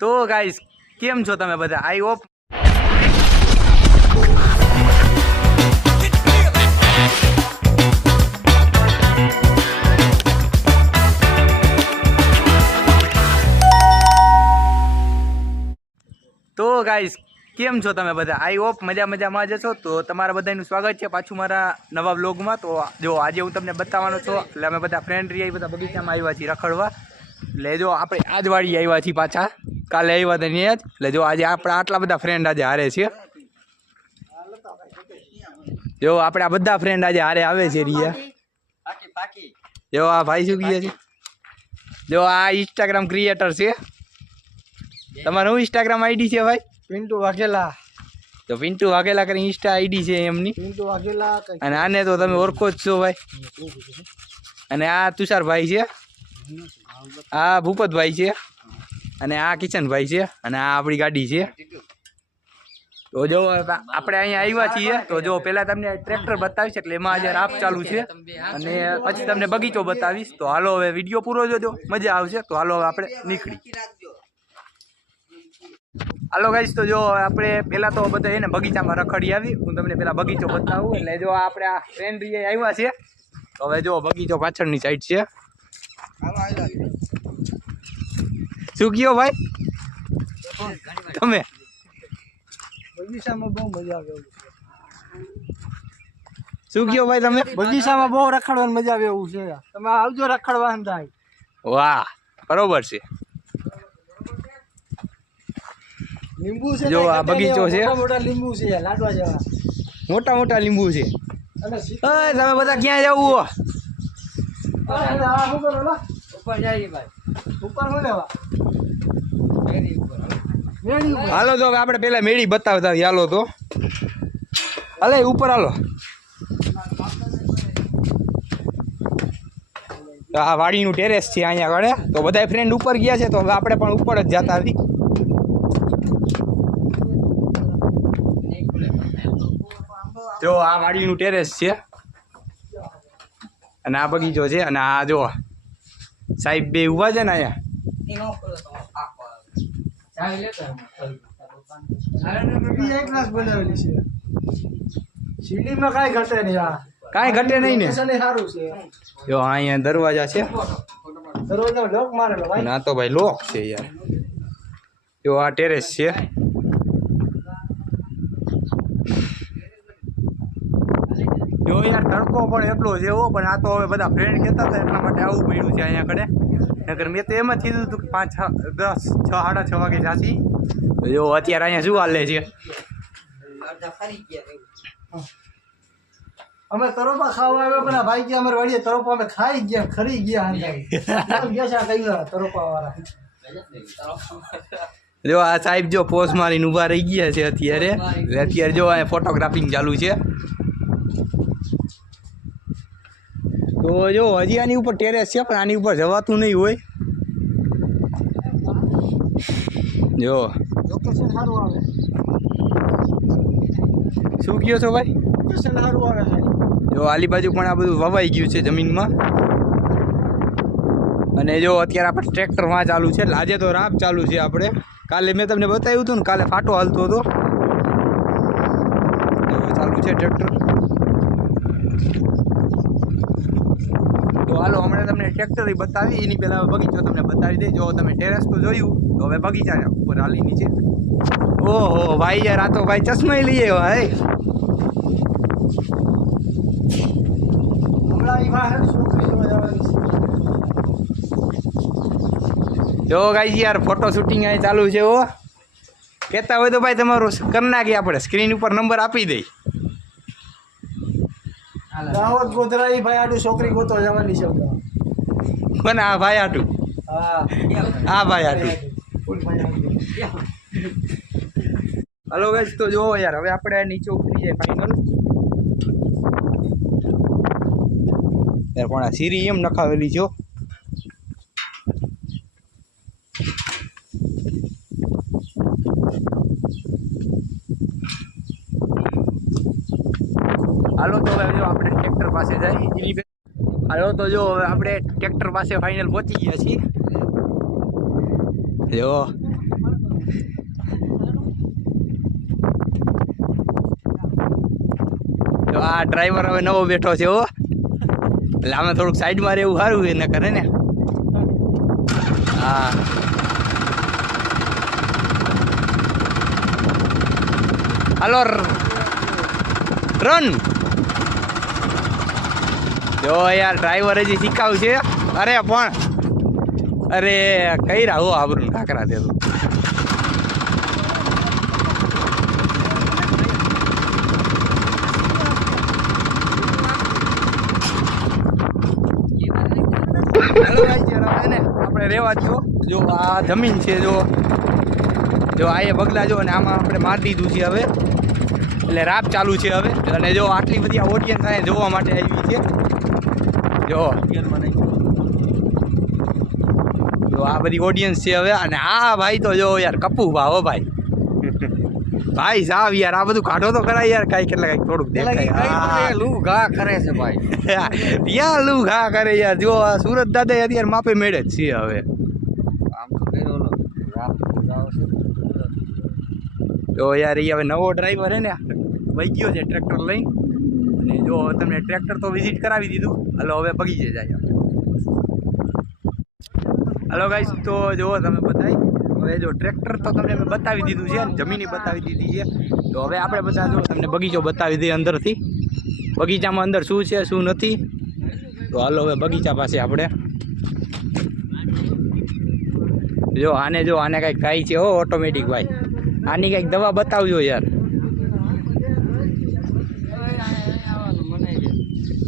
તો ગાઈસ કેમ છો તમે બધા? આઈ હોપ તો ગાઈસ કેમ છો તમે બધા? આઈ હોપ મજામાં જ છો. તો તમારા બધાનું સ્વાગત છે પાછું મારા નવા વ્લોગમાં. તો જો આજે હું તમને બતાવવાનો છું, એટલે અમે બધા ફ્રેન્ડ રહ્યા બધા બગીચામાં આવ્યા છીએ રખડવા. એટલે જો આપણે આજ વાળી આવ્યા છીએ પાછા, કાલે આવ્યા હતા ત્યાં જ. એટલે જો આજે આપણા આટલા બધા ફ્રેન્ડ આજે હારે છે. જો આપણે આ બધા ફ્રેન્ડ આજે હારે આવે છે રિયા. જો આ ભાઈ શું કહે છે? જો આ ઇન્સ્ટાગ્રામ ક્રિએટર છે. તમારું ઇન્સ્ટાગ્રામ આઈડી છે ભાઈ? પિન્ટુ વાઘેલા. તો પિન્ટુ વાઘેલા કરી ઇન્સ્ટા આઈડી છે એમની. પિન્ટુ વાઘેલા. અને આને તો તમે ઓળખો જ છો ભાઈ. અને આ તુષારભાઈ છે, આ ભૂપતભાઈ છે, અને આ કિશનભાઈ છે, અને આ આપણી ગાડી છે. તો જો આપણે અહીંયા આવ્યા છીએ. તો જો પહેલા તમને ટ્રેક્ટર બતાવીશ, એટલે એમાં આજે રાપ ચાલુ છે, અને પછી તમને બગીચો બતાવીશ. તો હાલો હવે વિડીયો પૂરો જોજો, મજા આવશે. તો હાલો હવે આપણે નીકળી. હાલો ગાઈસ, તો જો આપણે પહેલાં તો બધા એને બગીચામાં રખડી આવી. હું તમને પહેલાં બગીચો બતાવું. એટલે જો આપણે આ ફ્રેન્ડ આવ્યા છે. તો હવે જો બગીચો પાછળની સાઈડ છે. શું કયો ભાઈ તમે? બગીચામાં બહુ મજા આવે. શું કયો ભાઈ તમે? બગીચામાં બહુ રખડવાની મજા આવે એવું છે. તમે આવજો રખડવા થાય. વાહ, બરોબર છે. લીંબુ છે, જો આ બગીચો છે, મોટા લીંબુ છે, લાડવા જેવા મોટા લીંબુ છે. અને તમે બધા ક્યાં જવું? ઉપર જઈએ ભાઈ. ઉપર શું લેવા? હાલો તો હવે આપણે પેલા મેળી બતાવતા હાલો તો. હાલે ઉપર હાલો. તો આ વાડીનું ટેરેસ છે અહીંયા આગળ. તો બધા ફ્રેન્ડ ઉપર ગયા છે, તો હવે આપણે પણ ઉપર જ જતા હતી. જો આ વાડીનું ટેરેસ છે, અને આ બગીચો છે, અને આ જો સાહેબ બે ઉભા છે ને અહીંયા. બનાવેલી છે. સીડીમાં કાંઈ ઘટે નહીં. કાંઈ ઘટે નહીં ને. સારું છે. જો અહીંયા દરવાજા છે, દરવાજા લોક મારેલો ભાઈ. ના તો ભાઈ લોક છે યાર. જો આ ટેરેસ છે. જો યાર તડકો પણ એટલો છે એવો, પણ આ તો હવે બધા ફ્રેન્ડ કહેતા હતા એટલા માટે આવું પડ્યું છે અહીંયા આગળ. નકર મેં તો એમ જ કીધું હતું કે 5, 10, 6, 6:30 વાગે જાસી. તો જો અત્યારે અહીંયા શું હાલે છે? અમે તરોપા ખાવા આવ્યા, પણ આ ભાઈ કે અમારે વાડીએ તરોપા અમે ખાઈ ગયા, ખરી ગયા. ગયા છે કઈ તરોપા વાળા. જો આ સાહેબ જો પોઝ મારીને ઊભા રહી ગયા છે અત્યારે. અત્યારે જો અહીંયા ફોટોગ્રાફિંગ ચાલુ છે. તો જો હજી આની ઉપર ટેરેસ છે, પણ આની ઉપર જવાતું નહીં હોય. જો લોકેશન સારું આવે. શું કહો છો ભાઈ? લોકેશન સારું આવે છે. જો આલી બાજુ પણ આ બધું વવાઈ ગયું છે જમીનમાં. અને જો અત્યારે આપણે ટ્રેક્ટરમાં ચાલુ છે. એટલે આજે તો રાપ ચાલુ છે આપણે. કાલે મેં તમને બતાવ્યું હતું ને, કાલે ફાટો હાલતો હતો. ચાલુ છે ટ્રેક્ટર. તો હાલો હમણાં તમને ટ્રેક્ટર બતાવી, એની પહેલાં બગીચો તમને બતાવી દે. જો તમે ટેરેસ તો જોયું, તો હવે બગીચા ઉપર હાલી નીચે. ઓહો ભાઈ યાર, આ તો ભાઈ ચશ્મા લઈએ ભાઈ. જો ગાઈસ યાર ફોટો શૂટિંગ અહીં ચાલુ છે. હો કહેતા હોય તો ભાઈ તમારું કરી નાખીએ આપણે. સ્ક્રીન ઉપર નંબર આપી દઈ. દાહોદ ગોધરાઈ ભાઈ આડું છોકરી ગોતો જવાની છે. કોને? આ ભાઈ આટું. હા આ ભાઈ આટું. હલો ગાઈસ, તો જો યાર હવે આપણે નીચે ઉતરી જાય ફાઇનલ. યાર પણ આ સીરી એમ નખાવેલી છે. હાલો તો હવે જો આપણે ટ્રેક્ટર પાસે જઈએ. હાલો તો જો હવે આપણે ટ્રેક્ટર પાસે ફાઇનલ પહોંચી ગયા છીએ. જો તો આ ડ્રાઈવર હવે નવો બેઠો છે હો, એટલે આમે થોડુંક સાઈડમાં રહેવું સારું એને કરે ને. હા હાલો રન. જો યાર ડ્રાઈવર હજી શીખાવું છે. અરે પણ અરે કઈ રાહો આબરું કાકરા દે. આપણે રેવા જો આ જમીન છે, જો આ એ બગલા જો, અને આમાં આપણે મારી દીધું છે હવે, એટલે રાપ ચાલુ છે હવે. અને જો આટલી બધી આ ઓડિયન્સ અહીંયા જોવા માટે આવી છે. જો આ બધી ઓડિયન્સ છે હવે. અને આ ભાઈ તો જો યાર કપુ ભાવ ભાઈ ભાઈ સાવ યાર આ બધું કાઢો તો કરાય યાર, કઈ કેટલા કઈ થોડુંક દેખાય. લૂ ઘા કરે છે ભાઈ. ત્યાં લૂ ઘા કરે યાર. જો આ સુરત દાદા અત્યારે માપે મેળે જ છે હવે. તો યાર એ હવે નવો ડ્રાઈવર હે ને વહી ગયો છે ટ્રેક્ટર લઈને. અને જો તમને ટ્રેક્ટર તો વિઝિટ કરાવી દીધું. હાલો હવે બગીચે જાય. હાલો ગાઈસ, તો જો તમે બતાવી હવે જો ટ્રેક્ટર તો તમને બતાવી દીધું છે, જમીન બતાવી દીધી છે. તો હવે આપણે બધા જો તમને બગીચો બતાવી દઈએ અંદરથી, બગીચામાં અંદર શું છે શું નથી. તો હાલો હવે બગીચા પાસે આપણે જો આને કંઈક થાય છે હો ઓટોમેટિક ભાઈ. આની કંઈક દવા બતાવજો યાર.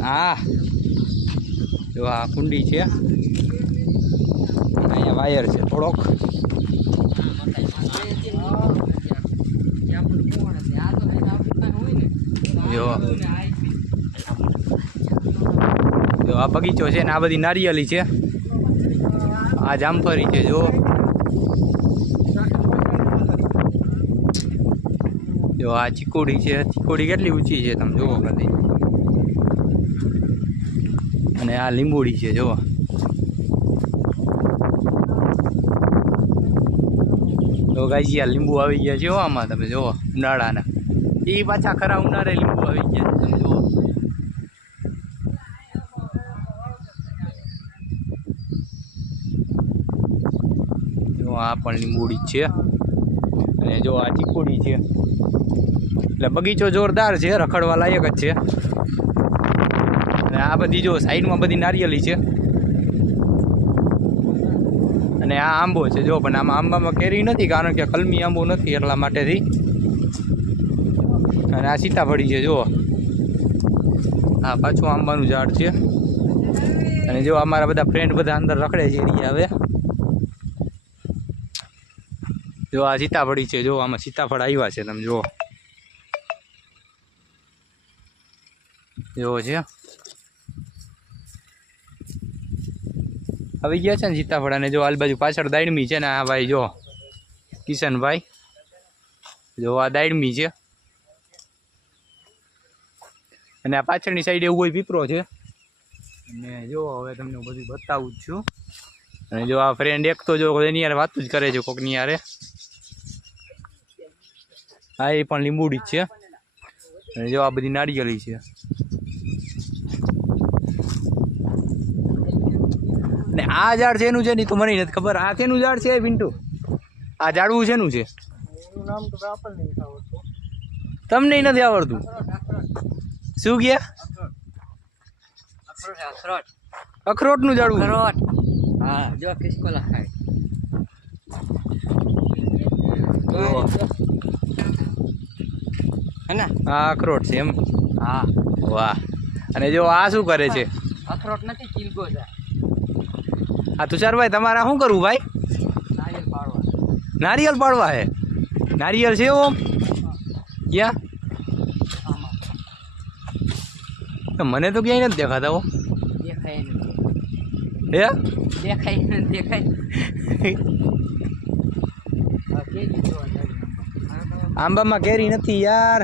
હા જો આ કુંડી છે, અહીંયા વાયર છે થોડોક. જો આ બગીચો છે ને આ બધી નારિયેલી છે, આ જામફળી છે. જો આ ચીકુડી છે, ચીકુડી કેટલી ઊંચી છે તમે જુઓ બધી. અને આ લીંબુડી છે જુઓ. તો ગાઈજી આ લીંબુ આવી ગયા છે આમાં તમે જુઓ ઉનાળાના. એ પાછા ખરા ઉનાળે લીંબુ આવી ગયા છે તમે જુઓ. આ પણ લીંબુડી છે. અને જો આ ચીકુડી છે. એટલે બગીચો જોરદાર છે, રખડવા લાયક જ છે. અને આ બધી જો સાઈડમાં બધી નારિયેલી છે. અને આ આંબો છે જો, પણ આમાં આંબામાં કેરી નથી કારણ કે કલમી આંબો નથી એટલા માટેથી. અને આ સીતાફળી છે જુઓ. આ પાછું આંબાનું ઝાડ છે. અને જો અમારા બધા ફ્રેન્ડ બધા અંદર રખડે છે એરિયા હવે. જો આ સીતાફળી છે જો, આમાં સીતાફળ આવ્યા છે તમે જુઓ. જોવો છે આવી ગયા છે ને સીતાફળ. અને જો આ બાજુ પાછળ દાડમી છે ને આ ભાઈ જો કિશનભાઈ, જો આ દાડમી છે. અને આ પાછળની સાઈડ એવું કોઈ પીપરો છે. અને જો હવે તમને બધું બતાવું જ છું. અને જો આ ફ્રેન્ડ એક તો જો એની યાર વાતું જ કરે છે કોકની યારે. હા એ પણ લીંબુડી જ છે. અને જો આ બધી નારિયેળી છે. ને આ ઝાડ શેનું છે ને તો મને નથી ખબર. આ શેનું ઝાડ છે પિન્ટુ? આ ઝાડવું શેનું છે? તમને નથી આવડતું? શું ગયા? અખરોટ નું ઝાડવું? હા જો કિસકોલા ખાય. હા અખરોટ છે એમ. હા વાહ. અને જો આ શું કરે છે? અખરોટ નથી, ચીલગો છે. આ તુષારભાઈ તમારે શું કરવું ભાઈ? નારિયેળ પાડવા. નારિયેળ પાડવા હે? નારિયેળ છે ઓમ ક્યાં? મને તો ક્યાંય નથી દેખાતા હો. દેખાય નથી. હે દેખાય નથી, દેખાય. આંબામાં કેરી નથી યાર.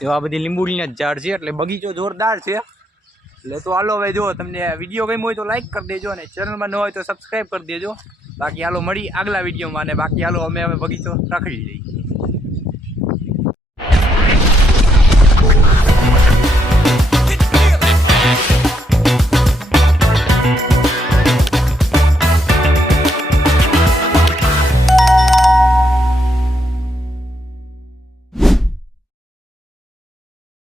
જો આ બધી લીંબુડીના જ ઝાડ છે, એટલે બગીચો જોરદાર છે. એટલે તો હાલો હવે જો તમને વિડીયો ગમ્યો હોય તો લાઈક કરી દેજો, અને ચેનલમાં ન હોય તો સબસ્ક્રાઈબ કરી દેજો. બાકી હાલો મળી આગલા વિડીયોમાં. અને બાકી હાલો અમે બગીચો રાખડી લઈએ.